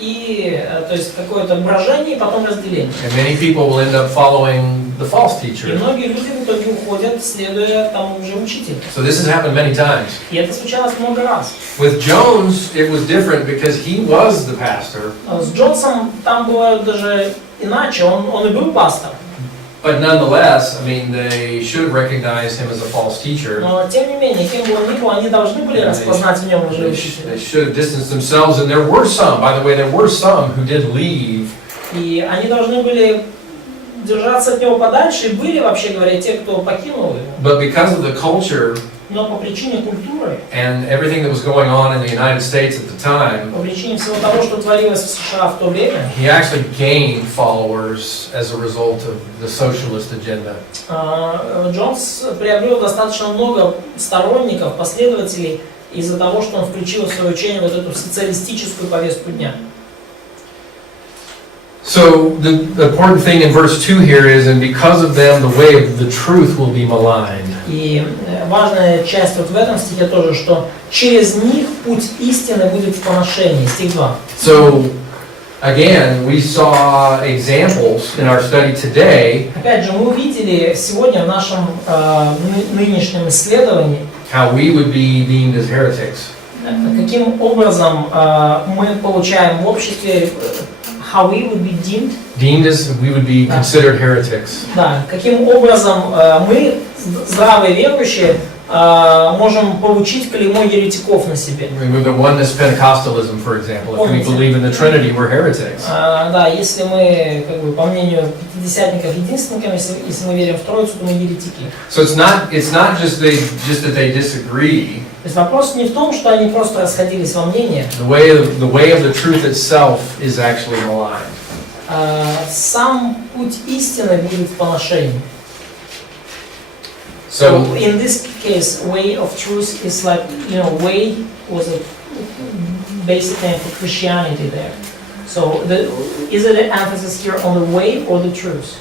И то есть какое-то брожение и потом разделение. And many people will end up following the false И teacher. многие люди в итоге уходят, следуя тому же учителю. So this has happened many times. И это случалось много раз. With Jones, it was different because he was the pastor. С Джонсом там было даже иначе, он и был пастором. But nonetheless, I mean, they should recognize him as a false teacher. Но тем не менее, кем бы он ни был, они должны были распознать в нем лжеучителя. They should distance themselves, and there were some, by the way, there were some who did leave. И они должны были держаться от него подальше, и были, вообще говоря, те, кто покинул его. But because of the culture Но по причине культуры, and everything that was going on in the United States at the time, по причине всего того, что творилось в США в то время, he actually gained followers as a result of the socialist agenda. Джонс приобрел достаточно много сторонников, последователей из-за того, что он включил в свое учение вот эту социалистическую повестку дня. So the important thing in verse 2 here is, and because of them, the way of the truth will be maligned. И важная часть вот в этом стихе тоже, что через них путь истины будет в поношении. Стих 2. So again, we saw examples in our study today. Опять же, мы увидели сегодня в нашем нынешнем исследовании, How we would be deemed as heretics. каким образом мы получаем в обществе, how we would be deemed. Deemed as we would be considered heretics. Да, каким образом мы, здравые верующие, можем получить клеймо еретиков на себе. With the oneness Pentecostalism, for example, if we believe in the Trinity, we're heretics. Да, если мы, как бы, по мнению пятидесятников, единственников, если мы верим в Троицу, то мы еретики. So it's not just that they disagree. То есть вопрос не в том, что они просто расходились во мнениях. The way of the truth itself is actually maligned. Сам путь истины будет в поношении. So in this case, way of truth is like, way was a basic name for Christianity there. So is it an emphasis here on the way or the truth?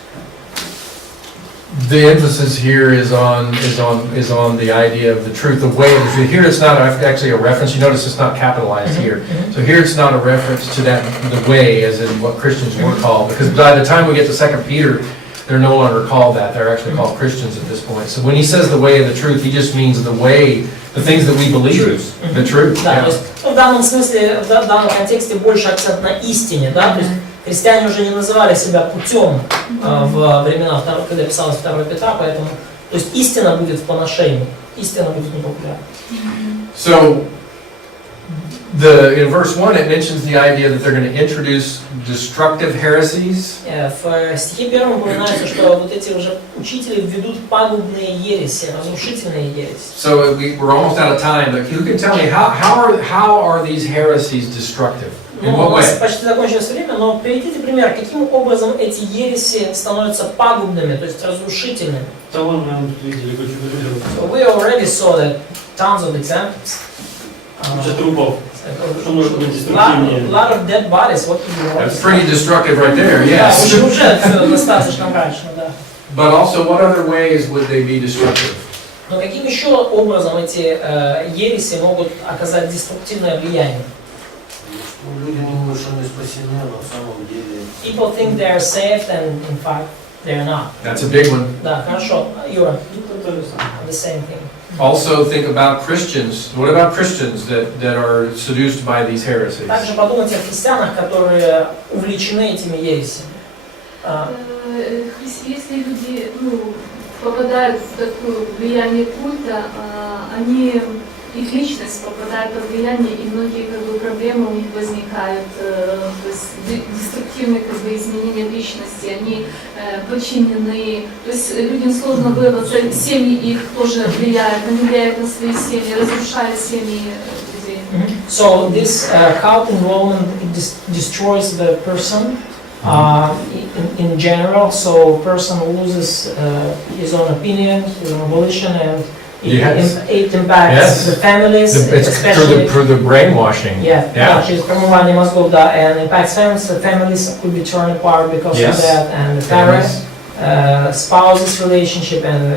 the emphasis here is on the idea of the truth, the way of the truth. Here it's not actually a reference. You notice it's not capitalized here. So here it's not a reference to that, the way, as in what Christians were called. Because by the time we get to 2 Peter, they're no longer called that. They're actually called Christians at this point. So when he says the way of the truth, he just means the way, the things that we believe, the truth. Да, Yeah. то есть, в данном смысле, в данном контексте больше акцент на истине, да, то есть христиане уже не называли себя путем в времена, когда писалось 2 Петра, поэтому, то есть истина будет в поношении, истина будет непопулярна. So, in verse 1 it mentions the idea that they're going to introduce destructive heresies. В стихе 1 упоминается, что вот эти уже учители введут пагубные ереси, разрушительные ереси. So we're almost out of time, but who can tell me how are these heresies destructive? In Ну, what у нас way? почти закончилось время, но приведите пример, каким образом эти ереси становятся пагубными, то есть разрушительными. Того мы видели кучу примеров. So we already saw that tons of examples. Куча трупов. Что может быть A деструктивнее? lot of dead bodies, what do you want? That's pretty destructive right there, Да, yes. уже все достаточно мрачно, да. But also, what other ways would they be destructive? Но каким еще образом эти ереси могут оказать деструктивное влияние? Люди думают, что они спасены, но на самом деле... People think they are saved and in fact they are not. That's a big one. Да, хорошо. Юра, Это то же самое. the same thing. Also, think about Christians. What about Christians that are seduced by these heresies? Также подумайте о христианах, которые увлечены этими ересями. Если люди попадают в такое влияние культа, их личность попадает под влияние, и многие проблемы у них возникают, то есть деструктивные изменения в личности, они подчинены, то есть людям сложно вырваться, семьи их тоже влияют, они влияют на свои семьи, разрушают семьи людей. So this cult involvement destroys the person in general. So person loses his own opinion, his own volition, and it impacts the families, especially through the brainwashing. Через промывание мозгов, да, and impacts families. The families could be torn apart because of that, and the parents, spouses relationship, and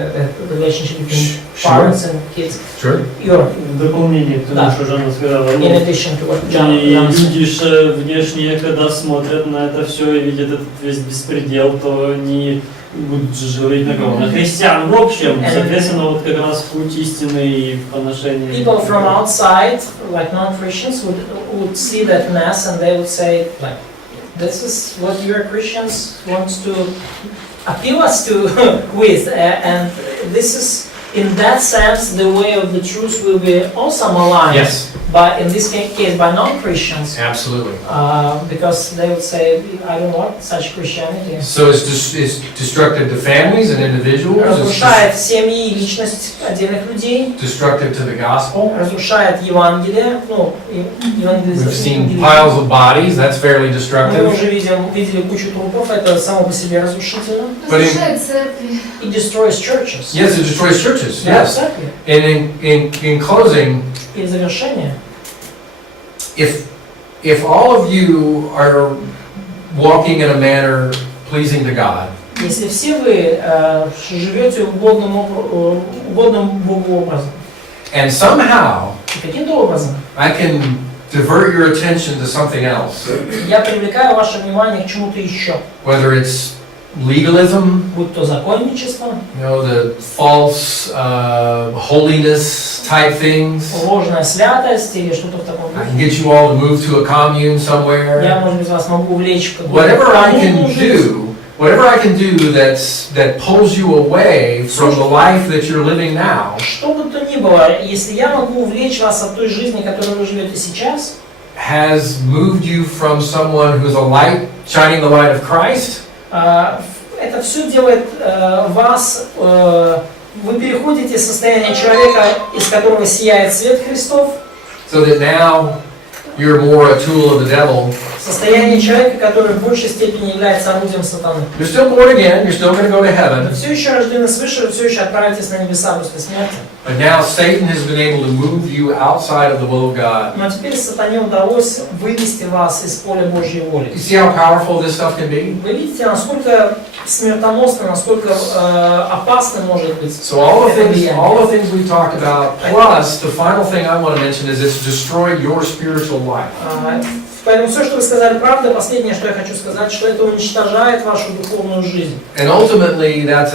the relationship between parents and kids. Sure. В дополнение к тому, что Жанна сказала, In addition to what John и said. люди же внешние, когда смотрят на это все и видят этот весь беспредел, то они будут же говорить на кого? На христиан в общем. Соответственно, вот как раз путь истины и в поношении. People from outside, like non-Christians, would see that mass and they would say, like, this is what your Christians want to appeal us to with, and this is, in that sense, the way of the truth will be also maligned. Yes. But in this case, by non-Christians, Absolutely. because they would say, I don't want such Christianity. So it's destructive to families and individuals. Разрушает семьи и личность отдельных людей. Destructive to the gospel. Разрушает Евангелие, We've seen piles of bodies. That's fairly Мы destructive. уже видели кучу трупов, это само по себе разрушительно. Разрушает церкви. It destroys churches. Yes, it destroys churches. Да, Yes. церкви. And in closing, И в завершение, if all of you are walking in a manner pleasing to God, если все вы живете угодным Богу образом, and somehow и каким-то образом I can divert your attention to something else, я привлекаю ваше внимание к чему-то еще, whether it's legalism, будь то законничество, the false holiness type things. ложная святость или что-то в таком I духе. can get you all to move to a commune somewhere. Я, может быть, вас могу увлечь в какую-то Whatever I коммунную can жизнь. whatever I can do that pulls you away from the life that you're living now, Что бы то ни было, если я могу увлечь вас от той жизни, которой вы живете сейчас, has moved you from someone who's a light, shining the light of Christ, это все делает вас, вы переходите из состояния человека, из которого сияет свет Христов, so that now you're more a tool of the devil. в состояние человека, который в большей степени является орудием сатаны. You're still born again, you're still going to go to heaven, Вы все еще рождены свыше, вы все еще отправитесь на небеса после смерти. But now Satan has been able to move you outside of the will of God. Но теперь сатане удалось вывести вас из поля Божьей воли. You see how powerful this stuff can be? Вы видите, насколько смертоносно, насколько опасно может быть. So all the things we talked about, plus the final thing I want to mention is it's destroyed your spiritual life. Поэтому все, что вы сказали, правда. Последнее, что я хочу сказать, что это уничтожает вашу духовную жизнь. And ultimately, that's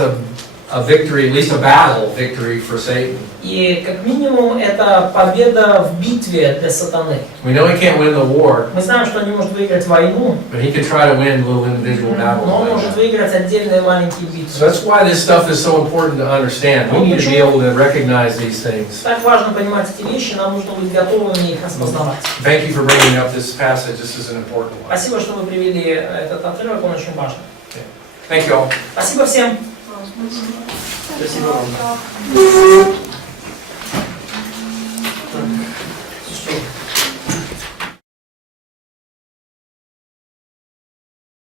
a victory, at least a battle victory for Satan. И как минимум это победа в битве для сатаны. We know he can't win the war, Мы знаем, что он не может выиграть войну, but he can try to win little individual battles. но он like может that. выиграть отдельные маленькие So битвы. that's why this stuff is so important to understand. We need to be able to recognize these things. Так важно понимать эти вещи, нам нужно быть готовыми их распознавать. Thank you for bringing up this passage. This is an important one. Спасибо, что вы привели этот отрывок, он очень важен. Thank you all. Спасибо всем. Спасибо вам.